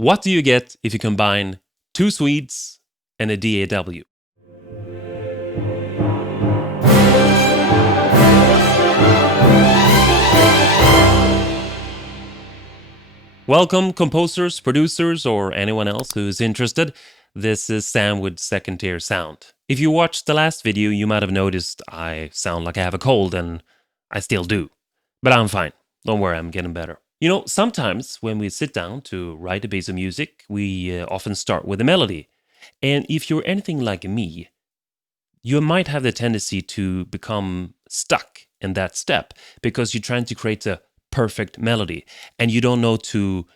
What do you get if you combine two Swedes and a DAW? Welcome, composers, producers, or anyone else who's interested. This is Sam with Second Tier Sound. If you watched the last video, you might have noticed I sound like I have a cold, and I still do. But I'm fine. Don't worry, I'm getting better. You know, sometimes when we sit down to write a piece of music, we often start with a melody. And if you're anything like me, you might have the tendency to become stuck in that step because you're trying to create a perfect melody and you don't know to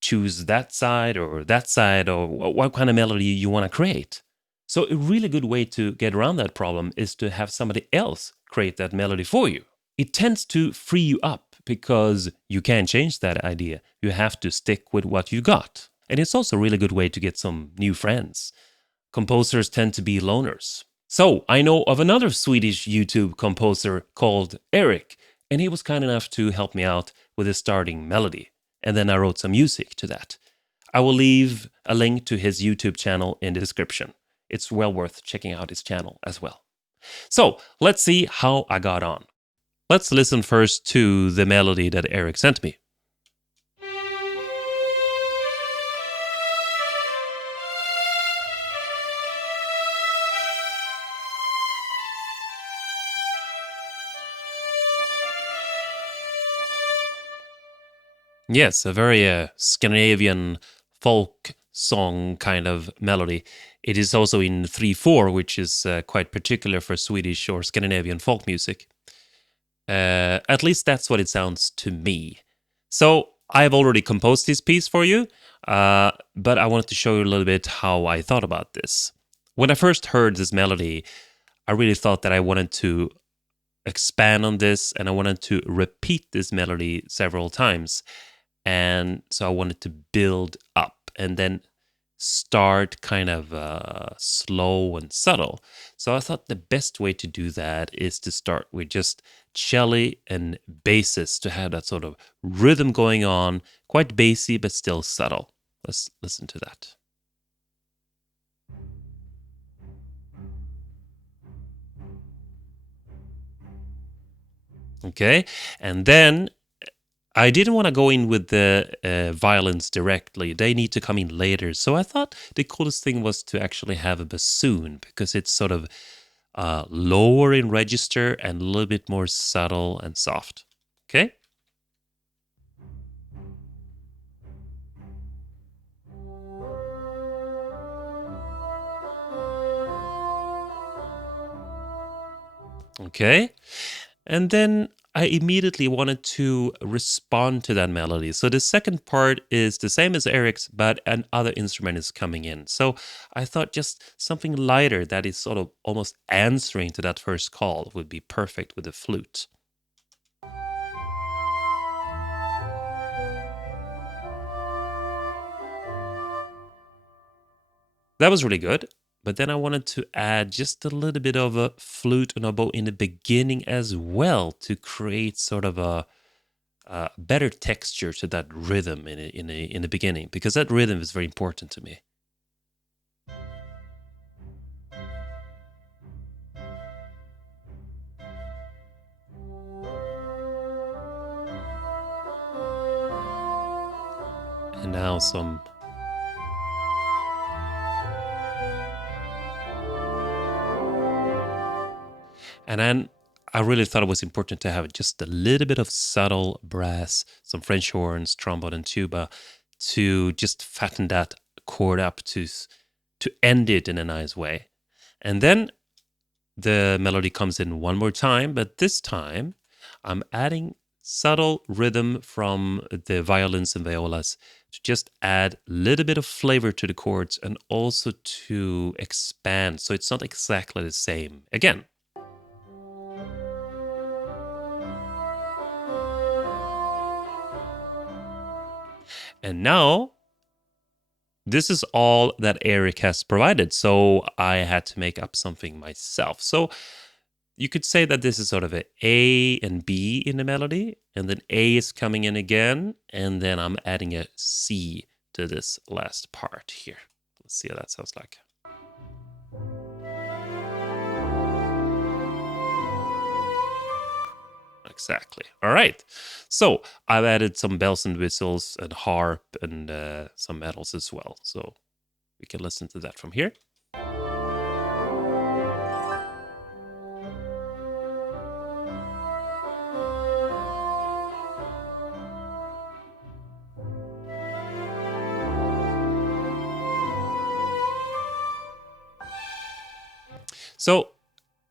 choose that side or what kind of melody you want to create. So a really good way to get around that problem is to have somebody else create that melody for you. It tends to free you up because you can't change that idea. You have to stick with what you got. And it's also a really good way to get some new friends. Composers tend to be loners. So I know of another Swedish YouTube composer called Eric, and he was kind enough to help me out with a starting melody. And then I wrote some music to that. I will leave a link to his YouTube channel in the description. It's well worth checking out his channel as well. So let's see how I got on. Let's listen first to the melody that Eric sent me. Yes, a very Scandinavian folk song kind of melody. It is also in 3/4, which is quite particular for Swedish or Scandinavian folk music. At least that's what it sounds to me. So I've already composed this piece for you, but I wanted to show you a little bit how I thought about this. When I first heard this melody, I really thought that I wanted to expand on this and I wanted to repeat this melody several times. And so I wanted to build up and then start kind of slow and subtle. So I thought the best way to do that is to start with just cello and basses to have that sort of rhythm going on, quite bassy but still subtle. Let's listen to that. Okay, and then I didn't want to go in with the violins directly. They need to come in later. So I thought the coolest thing was to actually have a bassoon because it's sort of lower in register and a little bit more subtle and soft. Okay? Okay. And then I immediately wanted to respond to that melody. So the second part is the same as Eric's, but another instrument is coming in. So I thought just something lighter that is sort of almost answering to that first call would be perfect with the flute. That was really good. But then I wanted to add just a little bit of a flute and oboe in the beginning as well to create sort of a better texture to that rhythm in the beginning, because that rhythm is very important to me. And now some. And then I really thought it was important to have just a little bit of subtle brass, some French horns, trombone, and tuba to just fatten that chord up to end it in a nice way. And then the melody comes in one more time, but this time I'm adding subtle rhythm from the violins and violas to just add a little bit of flavor to the chords and also to expand so it's not exactly the same again. And now this is all that Eric has provided, so I had to make up something myself. So you could say that this is sort of A and B in the melody, and then A is coming in again, and then I'm adding a C to this last part here. Let's see how that sounds like. Exactly. All right. So I've added some bells and whistles and harp and some metals as well. So we can listen to that from here. So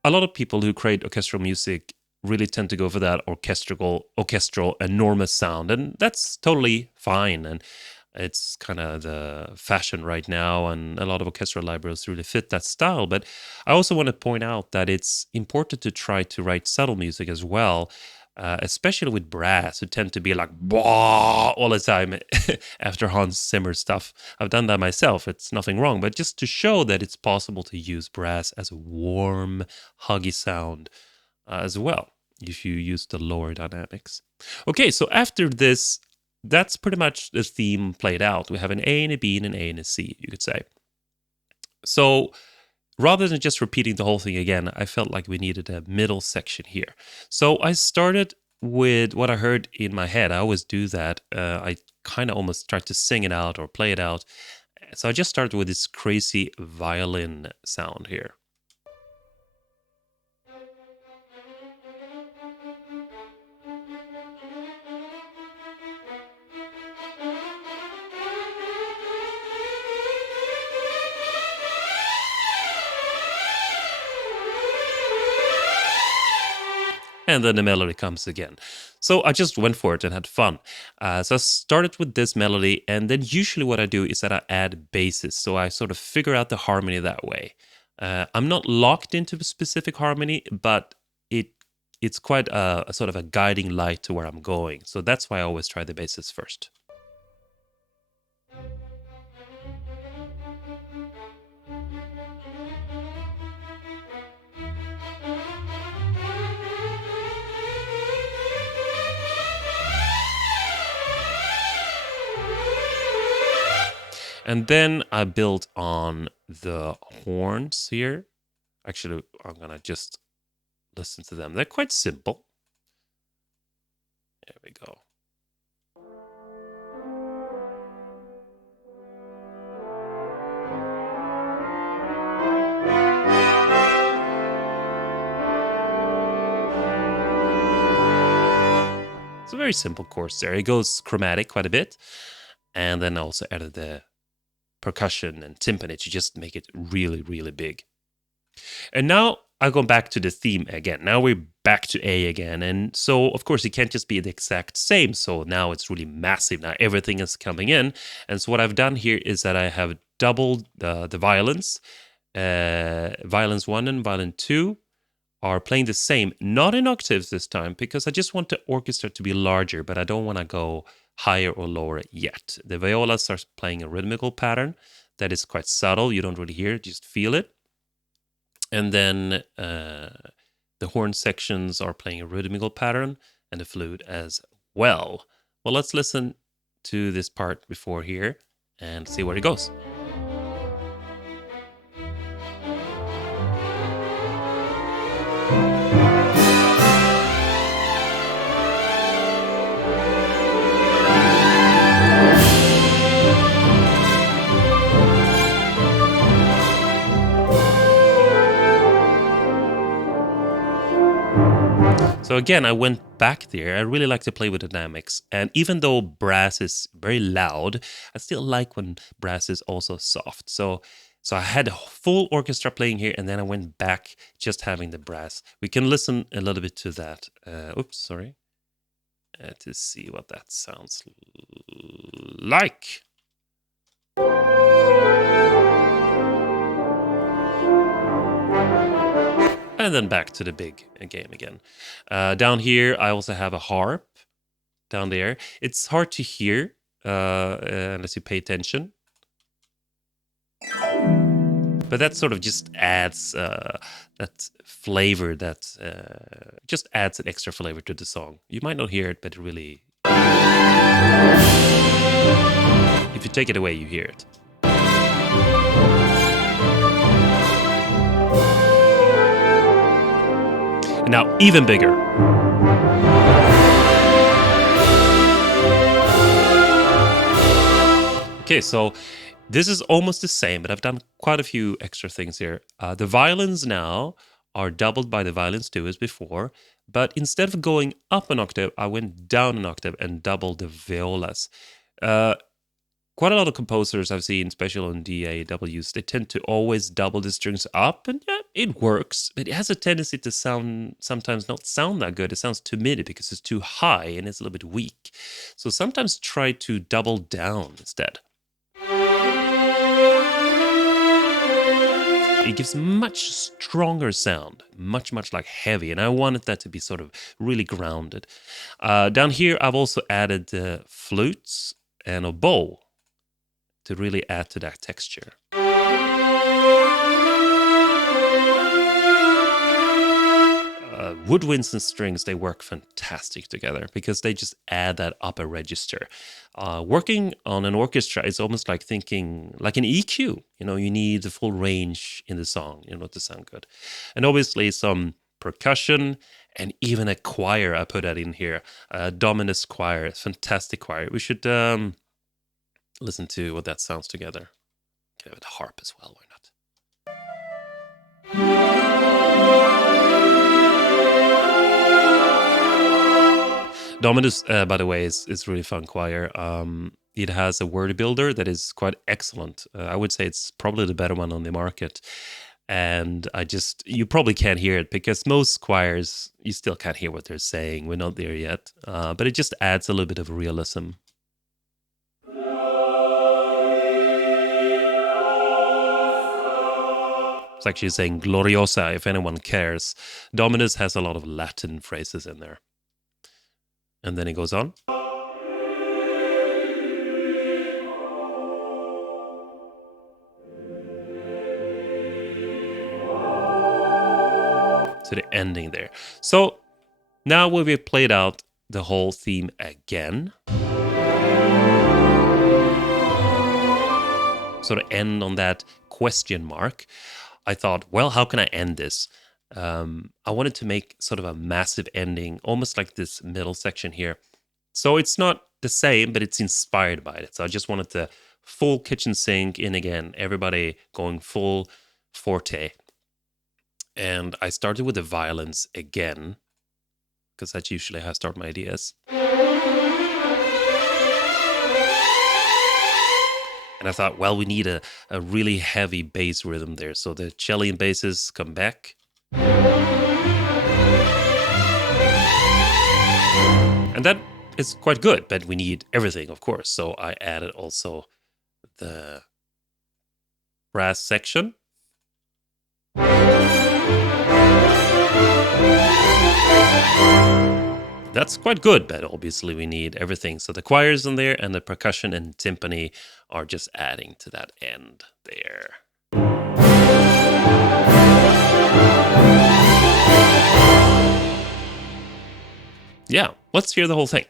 a lot of people who create orchestral music really tend to go for that orchestral enormous sound, and that's totally fine. And it's kind of the fashion right now, and a lot of orchestral libraries really fit that style. But I also want to point out that it's important to try to write subtle music as well, especially with brass, who tend to be like "Wah" all the time after Hans Zimmer stuff. I've done that myself. It's nothing wrong, but just to show that it's possible to use brass as a warm, huggy sound as well, if you use the lower dynamics. Okay, so after this, that's pretty much the theme played out. We have an A and a B and an A and a C, you could say. So rather than just repeating the whole thing again, I felt like we needed a middle section here. So I started with what I heard in my head. I always do that. I kind of almost try to sing it out or play it out. So I just started with this crazy violin sound here. And then the melody comes again. So I just went for it and had fun. So I started with this melody, and then usually what I do is that I add basses. So I sort of figure out the harmony that way. I'm not locked into a specific harmony, but it's quite a sort of a guiding light to where I'm going. So that's why I always try the basses first. And then I built on the horns here. Actually, I'm going to just listen to them. They're quite simple. There we go. It's a very simple chorus there. It goes chromatic quite a bit. And then I also added the percussion and timpani to just make it really, really big. And now I go back to the theme again. Now we're back to A again. And so, of course, it can't just be the exact same. So now it's really massive. Now everything is coming in. And so what I've done here is that I have doubled the violins. Violins 1 and violin 2 are playing the same, not in octaves this time, because I just want the orchestra to be larger, but I don't want to go higher or lower yet. The violas are playing a rhythmical pattern that is quite subtle. You don't really hear it, just feel it. And then the horn sections are playing a rhythmical pattern and the flute as well. Well, let's listen to this part before here and see where it goes. So again, I went back there. I really like to play with dynamics. And even though brass is very loud, I still like when brass is also soft. So I had a full orchestra playing here, and then I went back just having the brass. We can listen a little bit to that. To see what that sounds like. And then back to the big game again. Down here, I also have a harp down there. It's hard to hear unless you pay attention. But that sort of just adds that flavor, that just adds an extra flavor to the song. You might not hear it, but it really If you take it away, you hear it. And now even bigger. Okay, so this is almost the same, but I've done quite a few extra things here. The violins now are doubled by the violins too, as before, but instead of going up an octave, I went down an octave and doubled the violas. Quite a lot of composers I've seen, especially on DAWs, they tend to always double the strings up, and yeah, it works, but it has a tendency to sometimes not sound that good. It sounds too MIDI because it's too high and it's a little bit weak. So sometimes try to double down instead. It gives much stronger sound, much like heavy, and I wanted that to be sort of really grounded. Down here, I've also added flutes and a bow to really add to that texture. Woodwinds and strings, they work fantastic together because they just add that upper register. Working on an orchestra is almost like thinking like an EQ. You know, you need the full range in the song, you know, to sound good. And obviously some percussion and even a choir. I put that in here. Dominus choir, fantastic choir. We should listen to what that sounds together. Can have a harp as well, why not? Dominus, by the way, is really fun choir. It has a word builder that is quite excellent. I would say it's probably the better one on the market. And you probably can't hear it because most choirs, you still can't hear what they're saying. We're not there yet. But it just adds a little bit of realism. It's actually saying Gloriosa, if anyone cares. Dominus has a lot of Latin phrases in there. And then it goes on. To the ending there. So now we've played out the whole theme again. So to end on that question mark, I thought, well, how can I end this? I wanted to make sort of a massive ending, almost like this middle section here. So it's not the same, but it's inspired by it. So I just wanted the full kitchen sink in again, everybody going full forte. And I started with the violins again, because that's usually how I start my ideas. And I thought, well, we need a really heavy bass rhythm there. So the cello and basses come back. And that is quite good, but we need everything, of course. So I added also the brass section. That's quite good, but obviously we need everything. So the choir's in there and the percussion and timpani are just adding to that end there. Yeah, let's hear the whole thing.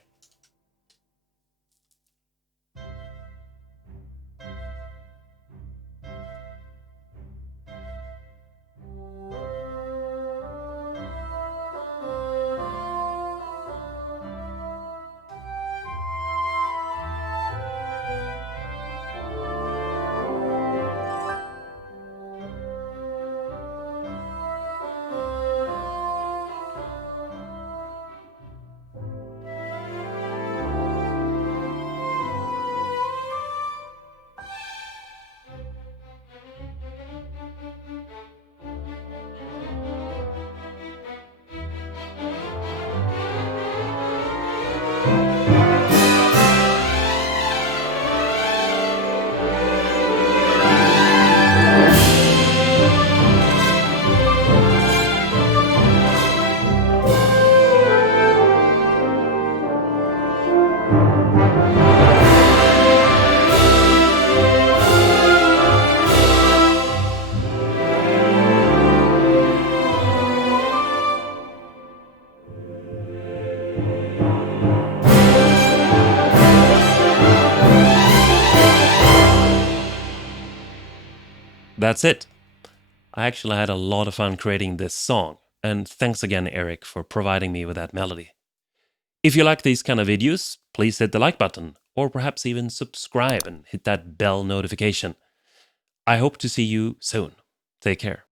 That's it. I actually had a lot of fun creating this song, and thanks again, Eric, for providing me with that melody. If you like these kind of videos, please hit the like button, or perhaps even subscribe and hit that bell notification. I hope to see you soon. Take care.